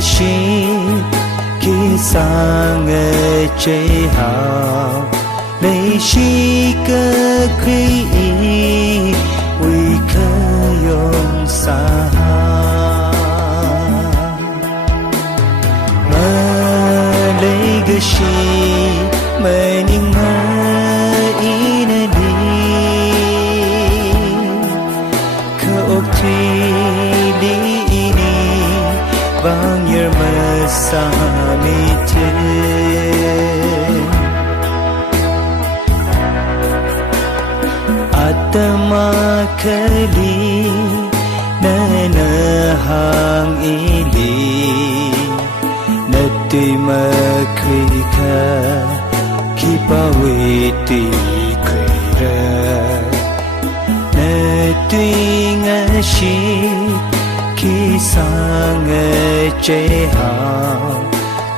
tuingashit khisa ngacheihao lấy shi cơ khi makhuikha yon sahao Maleikashi maningma inali okthuili inivang masamithu Atam akhali hanghaoda Natui makhuikha khipawui khuira tuingashit khisa ngacheihao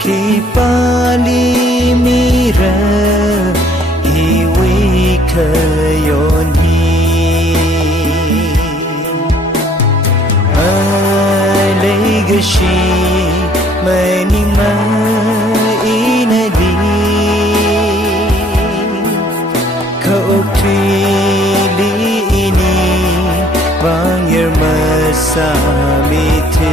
khipali mira makhuikha Maleikashi maningma inali okthuili inivang masamithu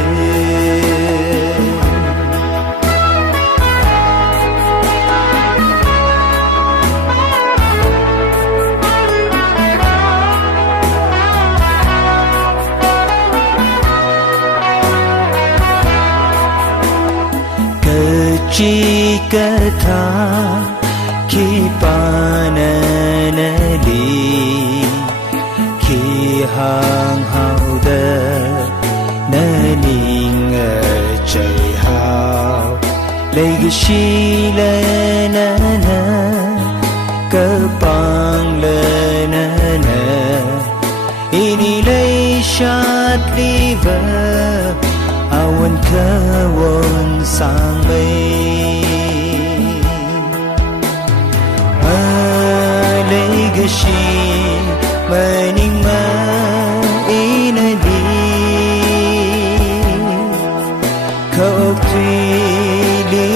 Kachikatha khipana nali hanghaoda nali ngacheihao Maleikashi lanana Kapang lanana inilay siya't liba awan kawon sangmay Maleikashi maningma inali okthuili